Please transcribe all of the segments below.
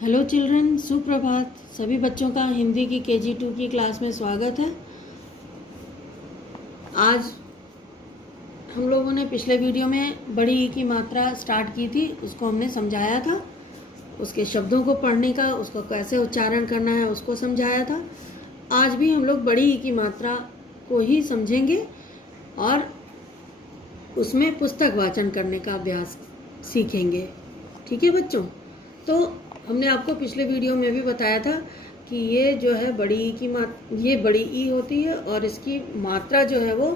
Hello children, सुप्रभात। सभी बच्चों का हिंदी की KG 2 की क्लास में स्वागत है। आज हम लोगों ने पिछले वीडियो में बड़ी ई की मात्रा स्टार्ट की थी, उसको हमने समझाया था। उसके शब्दों को पढ़ने का, उसको कैसे उच्चारण करना है उसको समझाया था। आज भी हम लोग बड़ी ई की मात्रा को ही समझेंगे और उसमें पुस्तक वाचन करने का अभ्यास सीखेंगे। ठीक है बच्चों? तो हमने आपको पिछले वीडियो में भी बताया था कि ये जो है बड़ी ई की ये बड़ी ई होती है और इसकी मात्रा जो है वो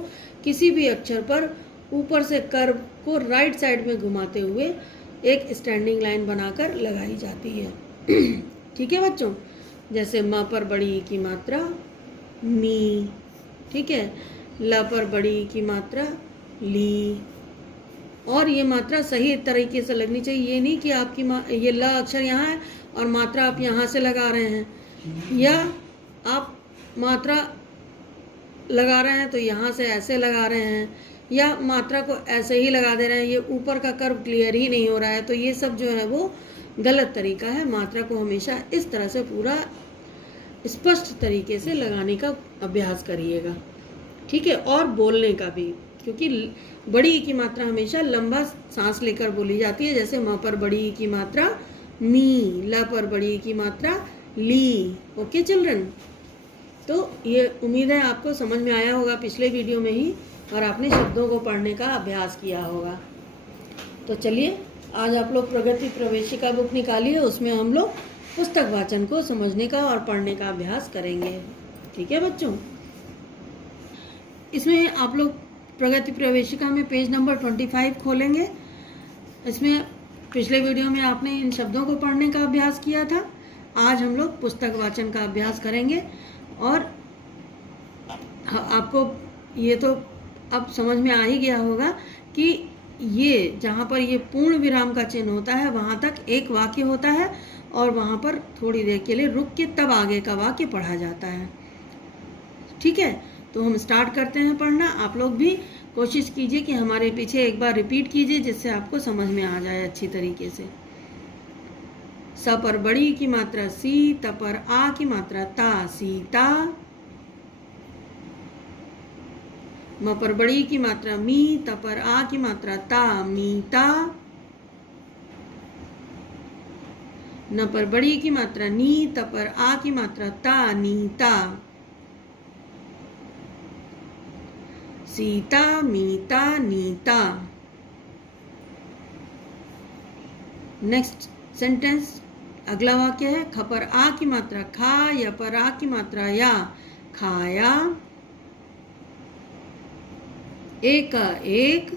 किसी भी अक्षर पर ऊपर से कर्व को राइट साइड में घुमाते हुए एक स्टैंडिंग लाइन बनाकर लगाई जाती है। ठीक है बच्चों? जैसे म पर बड़ी ई की मात्रा मी, ठीक है, ल पर बड़ी ई की मात्रा ली। और ये मात्रा सही तरीके से लगनी चाहिए। ये नहीं कि आपकी ये ल अक्षर यहाँ है और मात्रा आप यहाँ से लगा रहे हैं, या आप मात्रा लगा रहे हैं तो यहाँ से ऐसे लगा रहे हैं, या मात्रा को ऐसे ही लगा दे रहे हैं। ये ऊपर का कर्व क्लियर ही नहीं हो रहा है, तो ये सब जो है वो गलत तरीका है। मात्रा को हमेशा इस तरह से पूरा स्पष्ट तरीके से लगाने का अभ्यास करिएगा। ठीक है? और बोलने का भी, क्योंकि बड़ी ई की मात्रा हमेशा लंबा सांस लेकर बोली जाती है। जैसे म पर बड़ी ई की मात्रा मी, ल पर बड़ी ई की मात्रा ली। Okay children? तो ये उम्मीद है आपको समझ में आया होगा पिछले वीडियो में ही, और आपने शब्दों को पढ़ने का अभ्यास किया होगा। तो चलिए, आज आप लोग प्रगति प्रवेशिका बुक निकालिए, उसमें हम लोग पुस्तक वाचन को समझने का और पढ़ने का अभ्यास करेंगे। ठीक है बच्चों? इसमें आप लोग प्रगति प्रवेशिका में पेज नंबर 25 खोलेंगे। इसमें पिछले वीडियो में आपने इन शब्दों को पढ़ने का अभ्यास किया था। आज हम लोग पुस्तक वाचन का अभ्यास करेंगे। और आपको ये तो अब समझ में आ ही गया होगा कि ये जहाँ पर ये पूर्ण विराम का चिन्ह होता है वहाँ तक एक वाक्य होता है, और वहाँ पर थोड़ी देर के लिए रुक के तब आगे का वाक्य पढ़ा जाता है। ठीक है? तो हम स्टार्ट करते हैं पढ़ना। आप लोग भी कोशिश कीजिए कि हमारे पीछे एक बार रिपीट कीजिए, जिससे आपको समझ में आ जाए अच्छी तरीके से। स पर बड़ी की मात्रा सी, त पर आ की मात्रा ता, सीता। म पर बड़ी की मात्रा मी, त पर आ की मात्रा ता, मीता। न पर बड़ी की मात्रा नी, त पर आ की मात्रा ता, नीता। सीता, मीता, नीता। नेक्स्ट सेंटेंस, अगला वाक्य है ख पर आ की मात्रा खा, या पर आ की मात्रा या, खाया। एक एक,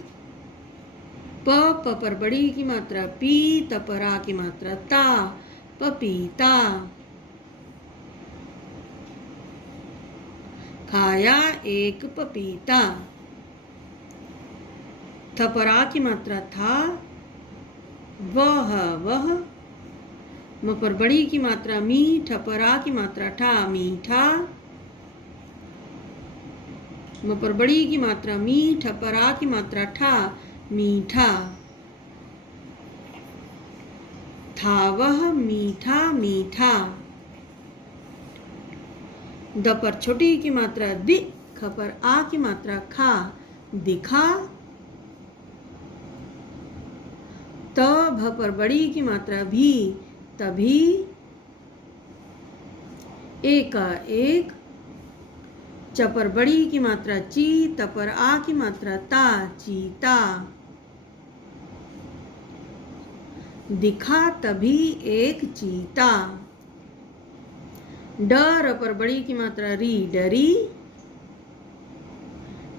प पर बड़ी की मात्रा पी, त पर आ की मात्रा ता, पपीता। खाया एक पपीता। थ पर आ की मात्रा था, वह। म पर बड़ी की मात्रा मी, ठ पर आ की मात्रा ठा, मीठा। म पर बड़ी की मात्रा मी, ठ पर आ की मात्रा ठा, मीठा। था वह मीठा, मीठा। द पर छोटी की मात्रा दि, ख पर आ की मात्रा खा, दिखा। त भ पर बड़ी की मात्रा भी, तभी। एक एक, च पर बड़ी की मात्रा ची, त पर आ की मात्रा ता, चीता। दिखा तभी एक चीता। डर पर बड़ी की मात्रा री, डरी।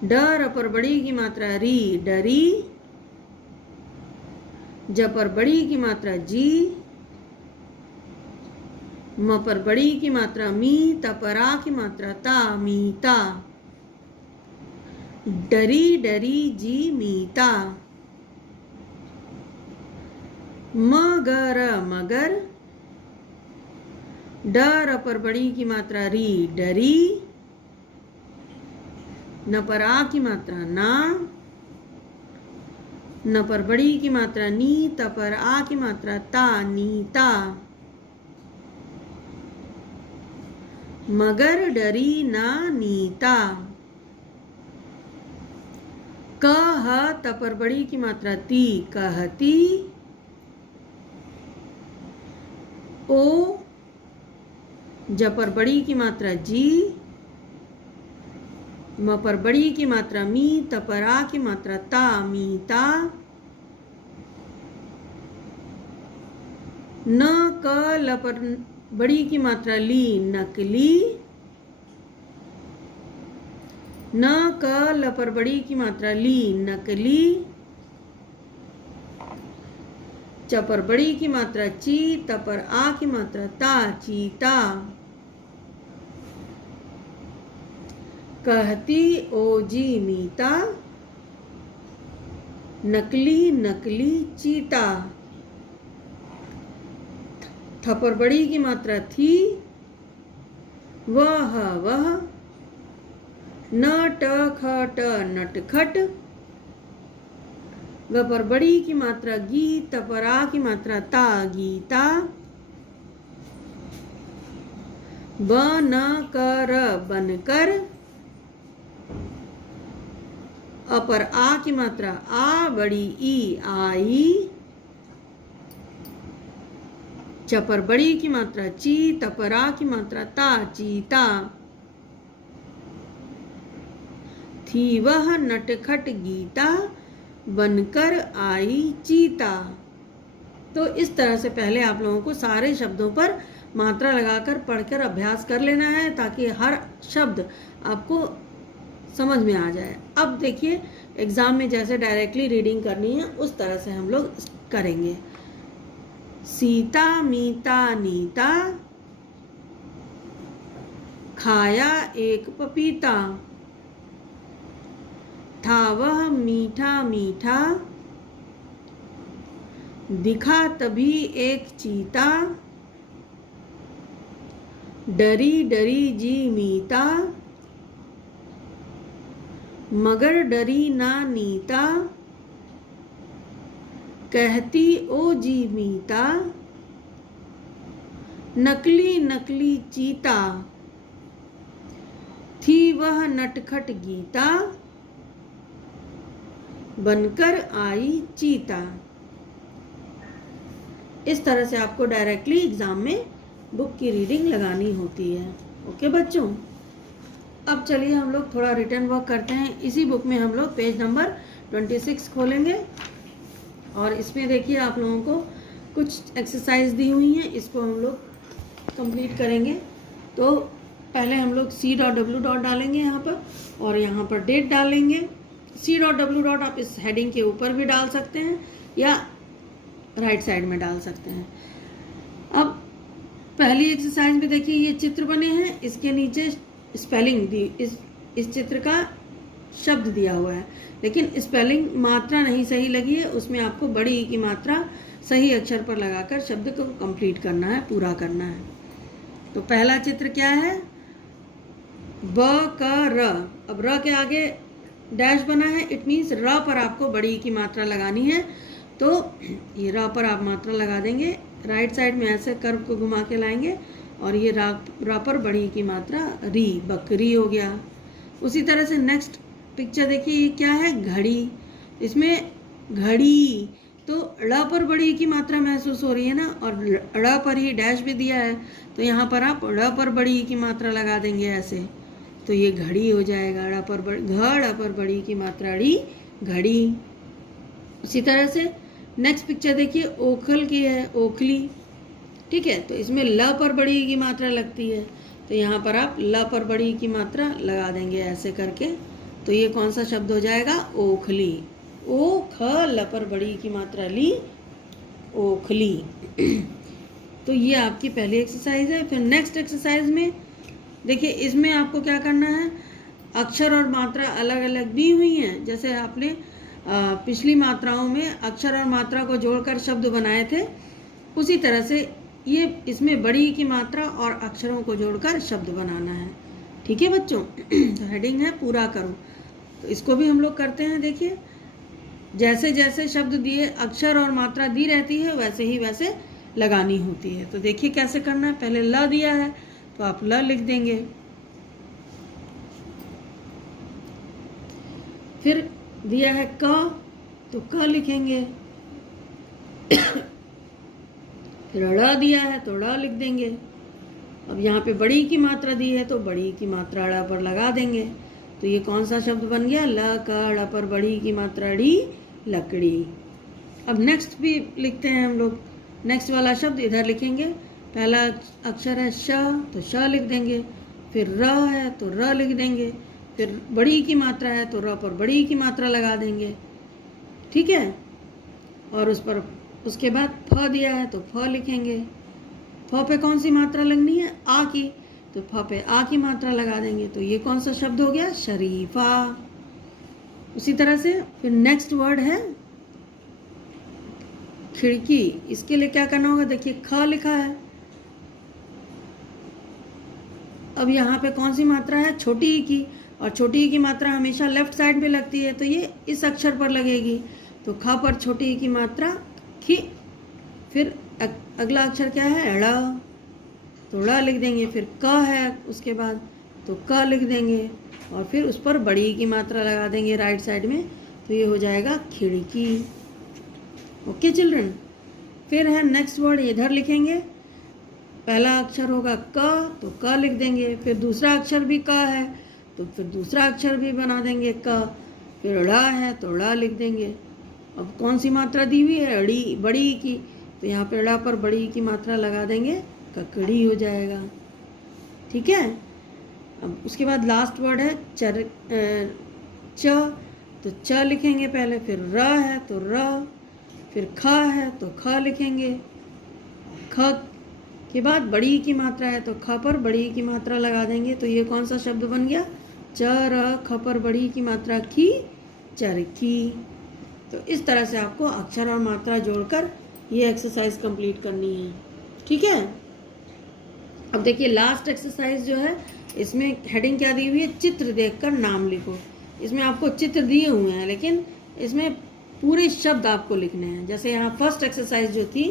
डर पर बड़ी की मात्रा री, डरी। ज पर बड़ी की मात्रा जी, म पर बड़ी की मात्रा मी, त पर आ की मात्रा ता, मीता। डरी डरी जी मीता। मगर मगर। डर पर बड़ी की मात्रा री, डरी। न पर आ की मात्रा ना, न पर बड़ी की मात्रा नी, त पर आ की मात्रा ता, नीता। मगर डरी ना नीता। क ह त पर बड़ी की मात्रा ती, कहती। ओ ज पर बड़ी की मात्रा जी, म पर बड़ी की मात्रा मी, त पर आ की मात्रा ता, मीता। न क ल पर बड़ी की मात्रा ली, नकली। न क ल पर बड़ी की मात्रा ली, नकली। च पर बड़ी की मात्रा ची, त पर आ की मात्रा ता, चीता। कहती ओ जी मीता, नकली नकली चीता। थ पर बड़ी की मात्रा थी, वह वह। न ट ख ट नटखट। ग पर बड़ी की मात्रा गी, त पर आ की मात्रा ता, गीता। ब न क र बनकर। अ पर आ की मात्रा आ, बड़ी ई, आई। च पर बड़ी की मात्रा ची, त पर आ की मात्रा ता, चीता। थी वह नटखट गीता, बनकर आई चीता। तो इस तरह से पहले आप लोगों को सारे शब्दों पर मात्रा लगाकर पढ़कर अभ्यास कर लेना है, ताकि हर शब्द आपको समझ में आ जाए। अब देखिए एग्जाम में जैसे डायरेक्टली रीडिंग करनी है उस तरह से हम लोग करेंगे। सीता मीता नीता, खाया एक पपीता। था वह मीठा मीठा, दिखा तभी एक चीता। डरी डरी जी मीता, मगर डरी ना नीता। कहती ओ जी मीता, नकली नकली चीता। थी वह नटखट गीता, बनकर आई चीता। इस तरह से आपको डायरेक्टली एग्जाम में बुक की रीडिंग लगानी होती है। ओके बच्चों, अब चलिए हम लोग थोड़ा रिटन वर्क करते हैं। इसी बुक में हम लोग पेज नंबर 26 खोलेंगे और इसमें देखिए आप लोगों को कुछ एक्सरसाइज दी हुई हैं, इसको हम लोग कंप्लीट करेंगे। तो पहले हम लोग C.W. डालेंगे यहाँ पर और यहाँ पर डेट डालेंगे। C.W. आप इस हेडिंग के ऊपर भी डाल सकते हैं या राइट साइड में डाल सकते हैं। अब पहली एक्सरसाइज में देखिए ये चित्र बने हैं, इसके नीचे स्पेलिंग दी, इस चित्र का शब्द दिया हुआ है, लेकिन स्पेलिंग मात्रा नहीं सही लगी है, उसमें आपको बड़ी ई की मात्रा सही अक्षर पर लगाकर शब्द को कंप्लीट करना है, पूरा करना है। तो पहला चित्र क्या है, ब क र। अब र के आगे डैश बना है, इट मीन्स र पर आपको बड़ी ई की मात्रा लगानी है। तो ये र पर आप मात्रा लगा देंगे, राइट साइड में ऐसे कर्व को घुमा के लाएंगे और ये र पर बड़ी की मात्रा री, बकरी हो गया। उसी तरह से नेक्स्ट पिक्चर देखिए, ये क्या है, घड़ी। इसमें घड़ी, तो ड़ पर बड़ी की मात्रा महसूस हो रही है ना, और ड़ पर ही डैश भी दिया है, तो यहाँ पर आप ड़ पर बड़ी की मात्रा लगा देंगे ऐसे, तो ये घड़ी हो जाएगा। ड़ पर बड़ी की मात्रा ड़ी, घड़ी। उसी तरह से नेक्स्ट पिक्चर देखिए, ओखल की है, ओखली। ठीक है, तो इसमें ल पर बड़ी की मात्रा लगती है, तो यहाँ पर आप ल पर बड़ी की मात्रा लगा देंगे ऐसे करके, तो ये कौन सा शब्द हो जाएगा, ओखली। ओ ख ल पर बड़ी की मात्रा ली, ओखली। तो ये आपकी पहली एक्सरसाइज है। फिर नेक्स्ट एक्सरसाइज में देखिए, इसमें आपको क्या करना है, अक्षर और मात्रा अलग अलग दी हुई हैं। जैसे आपने पिछली मात्राओं में अक्षर और मात्रा को जोड़कर शब्द बनाए थे, उसी तरह से ये इसमें बड़ी की मात्रा और अक्षरों को जोड़कर शब्द बनाना है। ठीक है बच्चों, तो हेडिंग है पूरा करो, तो इसको भी हम लोग करते हैं। देखिए, जैसे जैसे शब्द दिए, अक्षर और मात्रा दी रहती है, वैसे ही वैसे लगानी होती है। तो देखिए कैसे करना है, पहले ल दिया है तो आप ल लिख देंगे। फिर दिया है क तो क लिखेंगे। फिर ड़ दिया है तो ड़ लिख देंगे। अब यहाँ पे बड़ी की मात्रा दी है तो बड़ी की मात्रा ड़ पर लगा देंगे। तो ये कौन सा शब्द बन गया? ल क ड़ पर बड़ी की मात्रा ड़ी, लकड़ी। अब नेक्स्ट भी लिखते हैं हम लोग। नेक्स्ट वाला शब्द इधर लिखेंगे। पहला अक्षर है श तो श लिख देंगे। फिर र है तो र लिख देंगे। फिर बड़ी की मात्रा है तो र पर बड़ी की मात्रा लगा देंगे। ठीक है। और उसके बाद फ दिया है तो फ लिखेंगे। फ पे कौन सी मात्रा लगनी है? आ की। तो फ पे आ की मात्रा लगा देंगे। तो ये कौन सा शब्द हो गया? शरीफा। उसी तरह से फिर नेक्स्ट वर्ड है खिड़की। इसके लिए क्या करना होगा? देखिए ख लिखा है। अब यहाँ पे कौन सी मात्रा है? छोटी ई की। और छोटी ई की मात्रा हमेशा लेफ्ट साइड में लगती है, तो ये इस अक्षर पर लगेगी। तो ख पर छोटी ई की मात्रा खी। फिर अगला अक्षर क्या है? ड़। तो ड़ लिख देंगे। फिर क है उसके बाद तो क लिख देंगे। और फिर उस पर बड़ी की मात्रा लगा देंगे राइट साइड में। तो ये हो जाएगा खिड़की। Okay children. फिर है नेक्स्ट वर्ड, इधर लिखेंगे। पहला अक्षर होगा क तो क लिख देंगे। फिर दूसरा अक्षर भी क है तो फिर दूसरा अक्षर भी बना देंगे क। फिर ड़ है तो ड़ लिख देंगे। अब कौन सी मात्रा दी हुई है? ड़ी, बड़ी की। तो यहाँ पे ड़ पर बड़ी की मात्रा लगा देंगे, ककड़ी हो जाएगा। ठीक है। अब उसके बाद लास्ट वर्ड है च। तो च लिखेंगे पहले। फिर र है तो र। फिर ख है तो ख लिखेंगे। ख के बाद बड़ी की मात्रा है तो ख पर बड़ी की मात्रा लगा देंगे। तो ये कौन सा शब्द बन गया? च र ख पर बड़ी की मात्रा की, चरखी। तो इस तरह से आपको अक्षर और मात्रा जोड़कर ये एक्सरसाइज कंप्लीट करनी है। ठीक है। अब देखिए लास्ट एक्सरसाइज जो है, इसमें हेडिंग क्या दी हुई है? चित्र देखकर नाम लिखो। इसमें आपको चित्र दिए हुए हैं, लेकिन इसमें पूरे शब्द आपको लिखने हैं। जैसे यहाँ फर्स्ट एक्सरसाइज जो थी,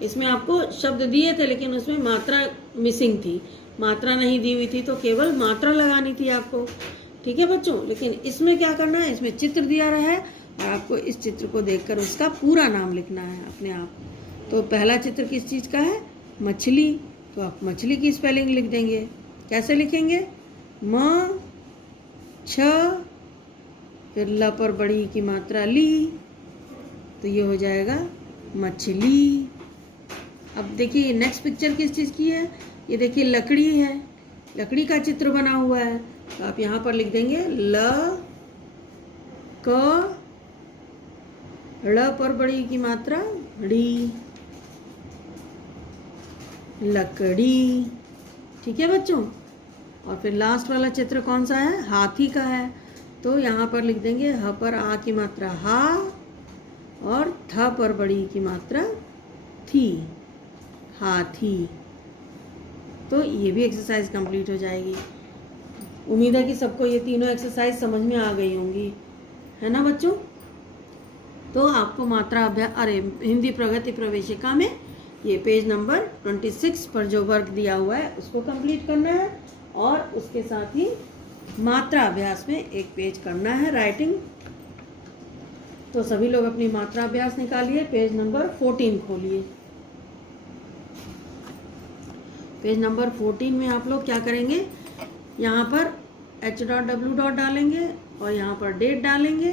इसमें आपको शब्द दिए थे लेकिन उसमें मात्रा मिसिंग थी, मात्रा नहीं दी हुई थी, तो केवल मात्रा लगानी थी आपको। ठीक है बच्चों। लेकिन इसमें क्या करना है? इसमें चित्र दिया रहा है और आपको इस चित्र को देखकर उसका पूरा नाम लिखना है अपने आप। तो पहला चित्र किस चीज़ का है? मछली। तो आप मछली की स्पेलिंग लिख देंगे। कैसे लिखेंगे? म छ, फिर ल पर बड़ी की मात्रा ली। तो ये हो जाएगा मछली। अब देखिए नेक्स्ट पिक्चर किस चीज़ की है? ये देखिए लकड़ी है, लकड़ी का चित्र बना हुआ है। तो आप यहाँ पर लिख देंगे ल क, ड़ पर बड़ी की मात्रा ड़ी, लकड़ी। ठीक है बच्चों। और फिर लास्ट वाला चित्र कौन सा है? हाथी का है। तो यहाँ पर लिख देंगे ह पर आ की मात्रा हा और थ पर बड़ी की मात्रा थी, हाथी। तो ये भी एक्सरसाइज कंप्लीट हो जाएगी। उम्मीद है कि सबको ये तीनों एक्सरसाइज समझ में आ गई होंगी, है ना बच्चों? तो आपको मात्रा अभ्यास हिंदी प्रगति प्रवेशिका में ये पेज नंबर 26 पर जो वर्क दिया हुआ है उसको कंप्लीट करना है, और उसके साथ ही मात्रा अभ्यास में एक पेज करना है राइटिंग। तो सभी लोग अपनी मात्रा अभ्यास निकालिए। पेज नंबर 14 खोलिए। पेज नंबर 14 में आप लोग क्या करेंगे? यहाँ पर h.w. डालेंगे और यहाँ पर डेट डालेंगे।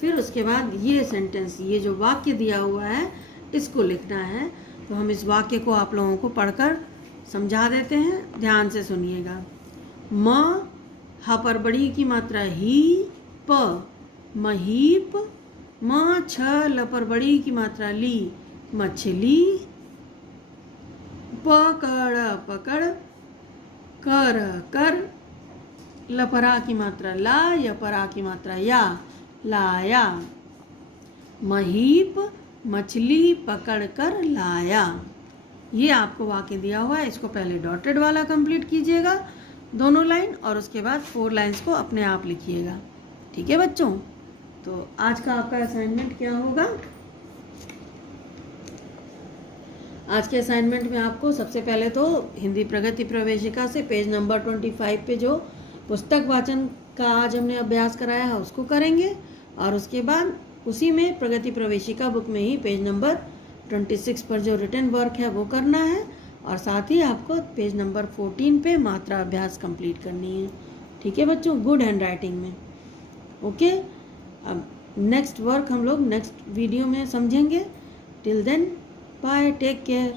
फिर उसके बाद ये सेंटेंस, ये जो वाक्य दिया हुआ है, इसको लिखना है। तो हम इस वाक्य को आप लोगों को पढ़कर समझा देते हैं, ध्यान से सुनिएगा। म ह पर बड़ी की मात्रा ही, प महीप, म छ ल पर बड़ी की मात्रा ली, मछली, पकड़ पकड़, कर कर, ल पर आ की मात्रा ला, य पर आ की मात्रा या, लाया, महीप मछली पकड़ कर लाया। ये आपको वाक्य दिया हुआ है। इसको पहले डॉटेड वाला कंप्लीट कीजिएगा दोनों लाइन, और उसके बाद 4 लाइंस को अपने आप लिखिएगा। ठीक है बच्चों। तो आज का आपका असाइनमेंट क्या होगा? आज के असाइनमेंट में आपको सबसे पहले तो हिंदी प्रगति प्रवेशिका से पेज नंबर 25 पे जो पुस्तक वाचन का आज हमने अभ्यास कराया है उसको करेंगे, और उसके बाद उसी में प्रगति प्रवेशिका बुक में ही पेज नंबर 26 पर जो रिटन वर्क है वो करना है, और साथ ही आपको पेज नंबर 14 पे मात्रा अभ्यास कंप्लीट करनी है। ठीक है बच्चों, गुड हैंड राइटिंग में। ओके, अब नेक्स्ट वर्क हम लोग नेक्स्ट वीडियो में समझेंगे। Till then bye, take care.